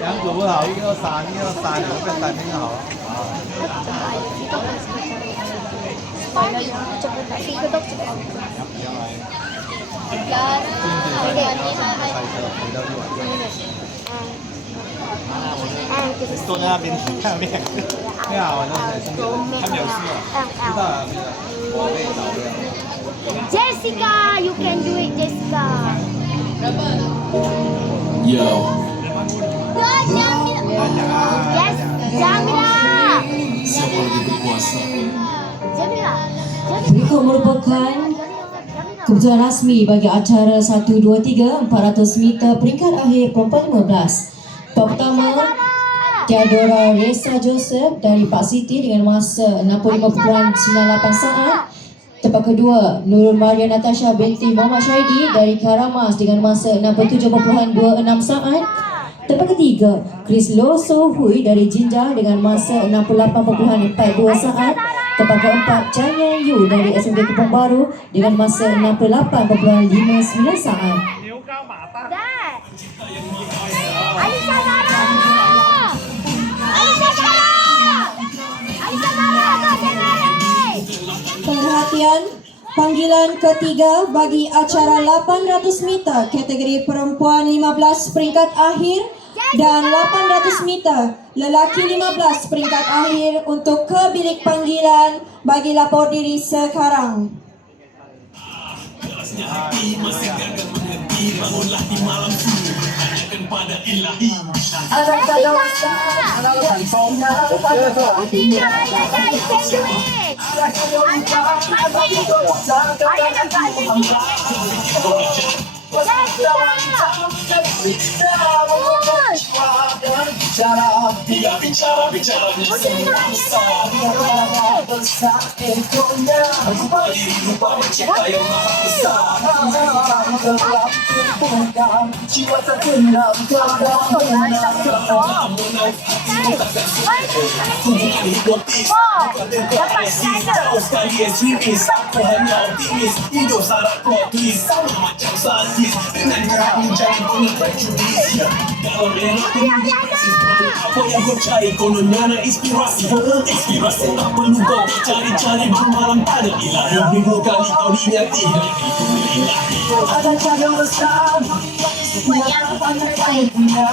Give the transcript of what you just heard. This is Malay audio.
两组不好，一个三，一个三，两个三挺好。坐在那边看面，没有，我那还没有事啊，知道了，我被找了。Jessica, you can do it, Jessica. Yo. Yes, Jamila. Siapa lebih berkuasa? Jamila. Berikut merupakan keputusan rasmi bagi acara 1, 2, 3, 400 meter peringkat akhir perempuan 15. Tempat pertama, Theodora Reza Joseph dari Park City dengan masa 65.98 saat. Tempat kedua, Nurul Maria Natasha binti Muhammad Syaidi dari Karamas dengan masa 67.26 saat. Tempat ketiga, Chris Lo So Hui dari Jinja dengan masa 68.42 saat. Tempat keempat, Chanya Yu dari SMK Kepong Baru dengan masa 68.59 saat. Dad. Alisa Zara. Alisa Zara. Alisa Zara. Perhatian, panggilan ketiga bagi acara 800 meter kategori perempuan 15 peringkat akhir dan 800 meter lelaki 15 peringkat akhir untuk ke bilik panggilan bagi lapor diri sekarang. Apa yang kau cari, kononnya nak inspirasi. Inspirasi tak perlu kau cari-cari bermalam pada ilahi. 1000 kali kau niati itu ilahi. Ada cara besar yang pandai punya.